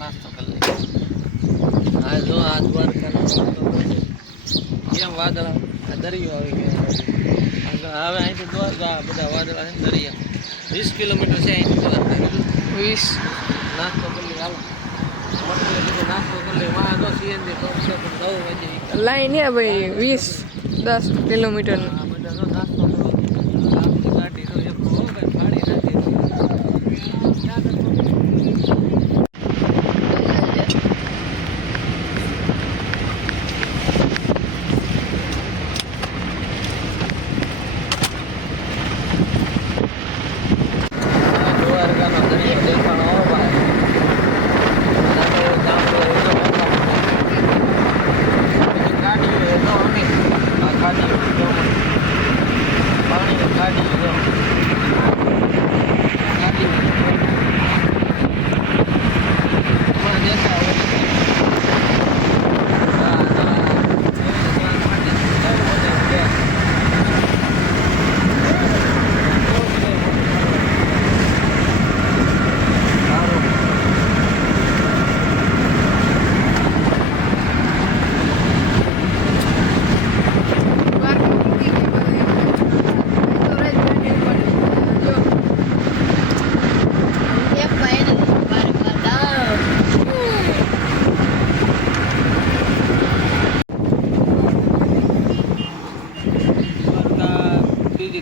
નાસ્તો કરી લઈએ. હા જો આ દ્વારકાનો કેમ વાદળા દરિયો આવી ગયો આગળ. હવે અહીંથી દ્વારકા બધા વાદળા છે દરિયા 20 કિલોમીટર છે અહીંથી દ્વારકા. 20 નાસ્તો કરી લઈએ હાલો. નાસ્તો કરી લઈએ. વાહ તો સીએનજી પંપ છે પણ 9 વાગે લાઈન હે ભાઈ 10 કિલોમીટર. આ બધા તો નાસ્તો કરો. આપણી ગાડી તો એક હો ભાઈ ફાડી નાખી. દ્વારકાનો દરિયો દેખાણો હો ભાઈ. ગાડીઓ એ તો અમે આ ગાડીઓ પાણીની ગાડીઓ દેખાય.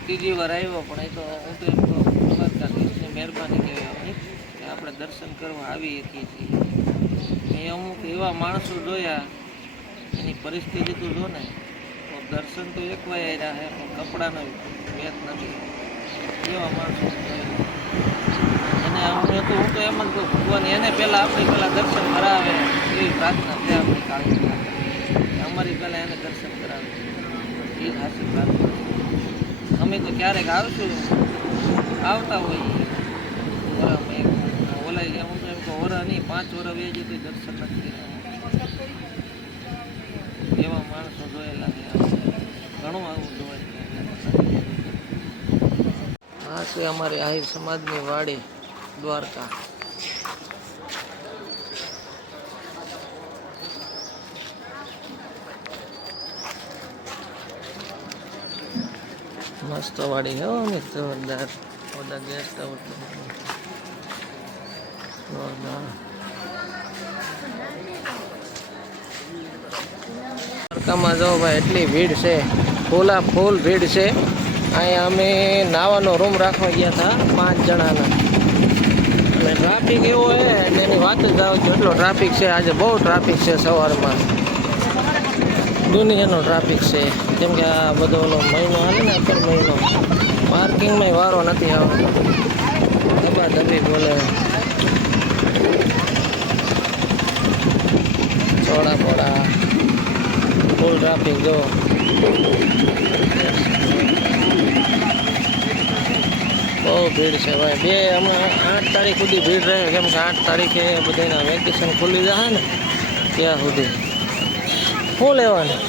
ત્રીજી વાર આવ્યો પણ એ તો હું તો એમ કહું દ્વારકાધીશની મહેરબાની કહેવાય કે આપણે દર્શન કરવા આવી શકીએ છીએ. મેં અમુક એવા માણસો જોયા એની પરિસ્થિતિ તું જો ને તો દર્શન તો એક વાર આવ્યા છે પણ કપડાનો વેત નથી. એવા માણસો એને હું તો એમ જ કહું ભગવાન એને પહેલાં આપણી પહેલાં દર્શન કરાવે એવી પ્રાર્થના છે આપણી કાળજી. અમારી પહેલાં એને દર્શન કરાવે એ જ હાસી પ્રાર્થના. અમે તો ક્યારેક આવશું આવતા હોઈએ વરામાં ઓલાઈ હું તો એમ કહું વરા નહીં 5 વરા વે જતી દર્શન નથી. એવા માણસો જોયેલા છે ઘણું આવું જોવાય. આ છે અમારી આહિર સમાજની વાડી દ્વારકા. મસ્ત વાડી હો અમે જોરદાર. ઓડા ગેસ્ટ હાઉસ જોરદાર. દ્વારકામાં જો ભાઈ એટલી ભીડ છે, ફૂલ ભીડ છે. અહીંયા અમે નાવાનો રૂમ રાખવા ગયા હતા 5 જણાના. અને ટ્રાફિક એવો છે એટલે એની વાત જ જાવ છો. એટલો ટ્રાફિક છે આજે, બહુ ટ્રાફિક છે. સવારમાં દુનિયાનો ટ્રાફિક છે કેમ કે આ બધો ઓલો મહિનો હાલે ને અપર મહિનો પાર્કિંગમાં વારો નથી આવતો. ધબી બોલે ચોડા પોડા ફૂલ ટ્રાફિક જો. બહુ ભીડ છે ભાઈ. હમણાં 8 તારીખ સુધી ભીડ રહે કેમ કે 8 તારીખે બધાના વેકેશન ખુલી જશે ને ત્યાં સુધી. શું લેવાનું?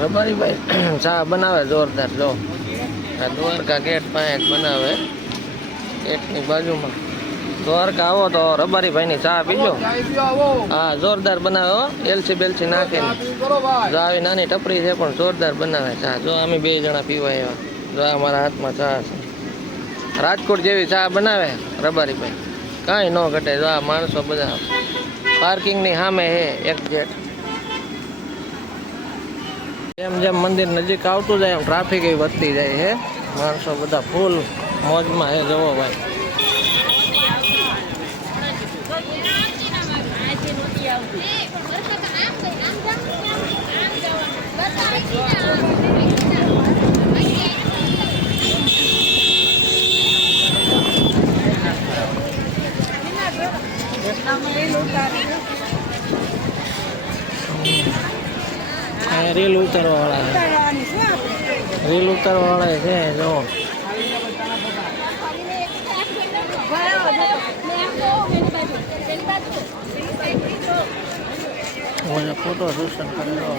રબારી ભાઈ ચા બનાવે જોરદાર. જો આ દ્વારકા ગેટ પાસે બનાવે, ગેટની બાજુમાં. દ્વારકા આવો તો રબારી ભાઈની ચા પીજો. હા જોરદાર બનાવે હો, એલચી બેલચી નાખીને. જો આવી નાની ટપરી છે પણ જોરદાર બનાવે ચા. જો અમે 2 જણા પીવા આવ્યા. જો અમારા હાથમાં ચા છે. રાજકોટ જેવી ચા બનાવે રબારી ભાઈ, કાંઈ ન ઘટે. જો આ માણસો બધા પાર્કિંગની સામે છે એક્ઝેક્ટ. જેમ જેમ મંદિર નજીક આવતું જાય એમ ટ્રાફિક એ વધતી જાય છે. માણસો બધા ફૂલ મોજમાં છે. જવો ભાઈ રીલ ઉતારવા વાળા છે. જો મને ફોટો સેશન કરેલો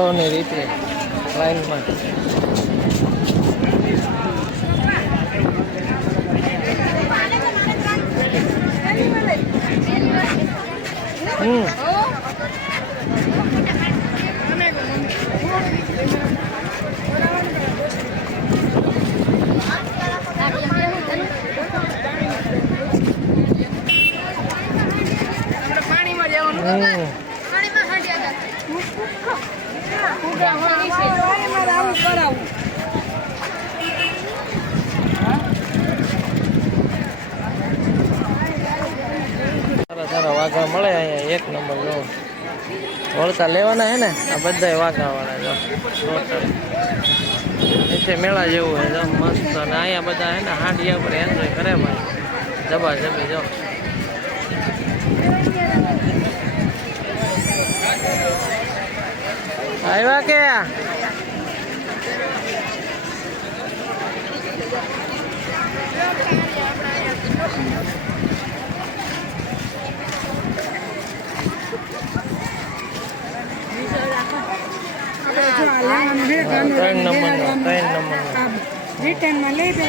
અને રીતે લાઈનમાં સારા વાઘા મળે અહીંયા એક નંબર જો વળતા લેવાના હે ને આ બધા વાઘા વાળા જો ટોટલ નીચે મેળા જેવું હે જો મસ્ત અને અહીંયા બધા હે ને હાંડિયા પર એન્જોય કરે ભાઈ જબા જબી જો આવ્યા કે ત્રણ નંબર રિટર્નમાં લઈ દે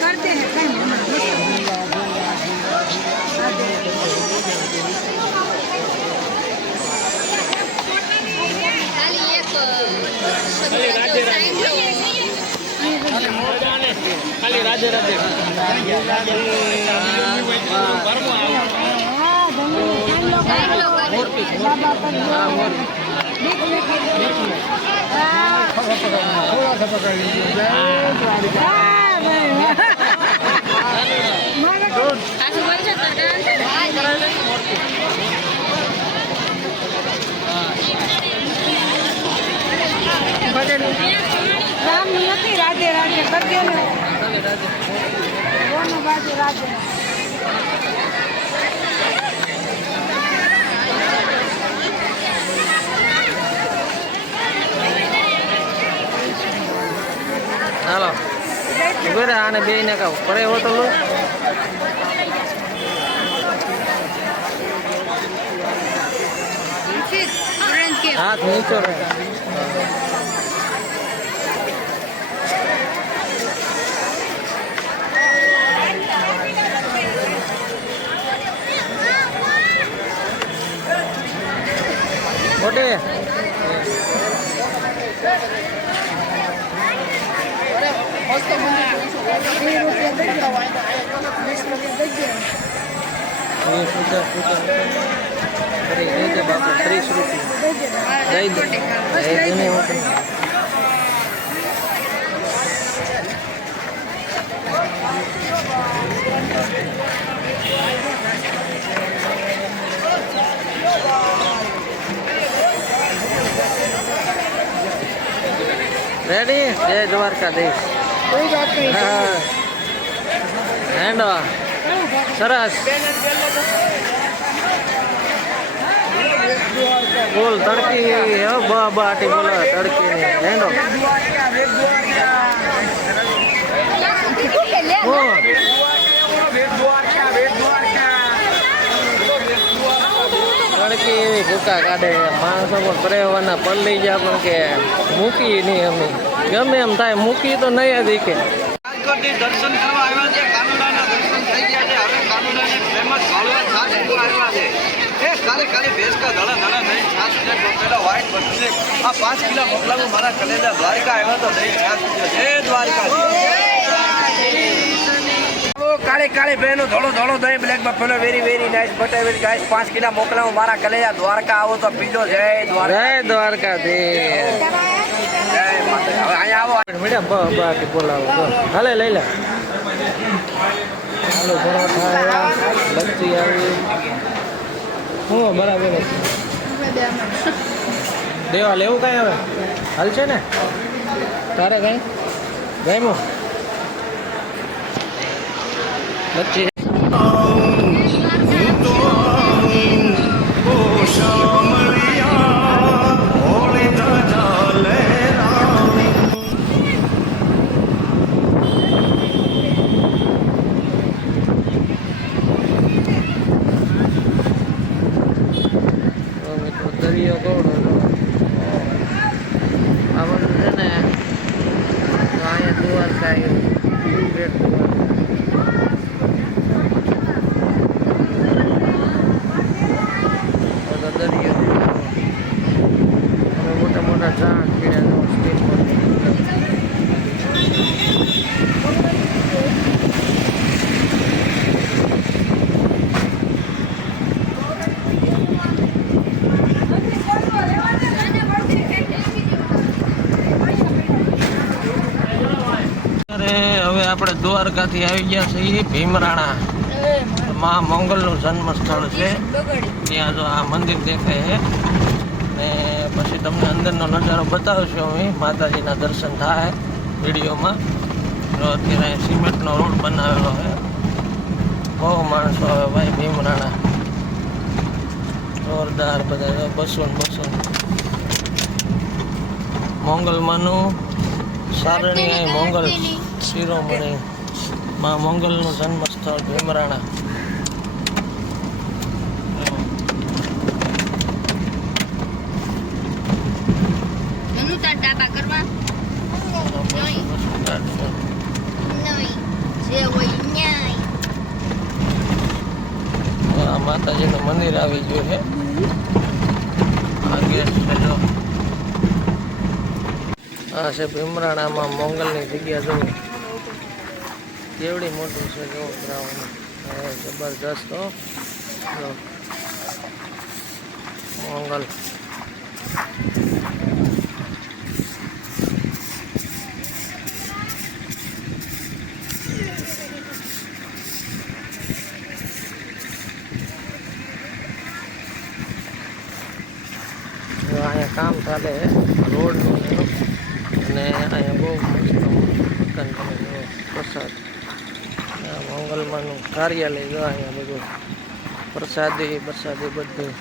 करते खाली राधे राधे राम नहीं राधे राधे कर दे दोनों बाजू राधे हेलो बेरे आने बेने का परे हो तो लो हाथ नीचे मोटे रेडी जय द्वारकाधीश एंड सरस बोल तड़की बाटी बोला तड़की एंडो તડકી એવી ભૂકા કાઢે માણસો પણ પરેવાના પલ્લી જાય પણ કે મૂકી નહીં અમે ગમે એમ થાય મૂકી તો નહીં જ કે દર્શન કરવા આવ્યા છે કાનુડાના દર્શન થઈ ગયા છે હવે કાનુડાને ફેમસ હળવા છાશ પીવા આવ્યા છે એ ખાલી ભેંસ કા ધડા ધડા દહીં છાશ છે પેલા વ્હાઈટ બટુ આ 5 કિલો મોકલાવું મારા કલેજા દ્વારકા આવ્યા તો દહીં છાશ જય દ્વારકા કાળે કાળે બહેનો ધોળો ધોળો દહીં black buffalo very very nice butter guys 5 kilo મોકલાવું મારા કલેજા દ્વારકા આવો તો પીજો જય દ્વારકાધીશ જય માતા હવે અહીંયા આવો મેડમ બાકી બોલાવો હાલે લઈ લે આલુ પરોઠા આવ્યા લચ્છી આવી હું બરાબર દેવા લેવું કાંઈ હવે હાલ છે ને તારે કાંઈ ગમ્યું લચ્છી દ્વારકાથી આવી ગયા છીએ ભીમરાણા. મા મોંગલનું જન્મ સ્થળ છે. ત્યાં જો આ મંદિર દેખાય છે ને પછી તમને અંદરનો નજારો બતાવશો. હું માતાજીના દર્શન થાય વિડીયોમાં. તો અત્યારે સિમેન્ટનો રોડ બનાવેલો છે. બહુ માણસો આવે ભાઈ ભીમરાણા. જોરદાર બધા બસો ને બસો. મોંગલમાંનું સારણી અહીં મોંગલ શિરોમણી માં મોંગલનું જન્મ સ્થળ ભીમરાણા. આ માતાજીનું મંદિર આવી ગયું છે. આ ગેટ છે જો. આ છે ભીમરાણામાં મોંગલની જગ્યા. જો કેવડી મોટું છે. જો ગ્રાઉન્ડ જબરદસ્ત. જો મોંગલ. અહીંયા કામ ચાલે રોડનું અને અહીંયા બહુ મસ્ત મકાન તમે જો પ્રસાદ. મોંગલમાંનું કાર્યાલય જો અહીંયા બધું પ્રસાદી બધું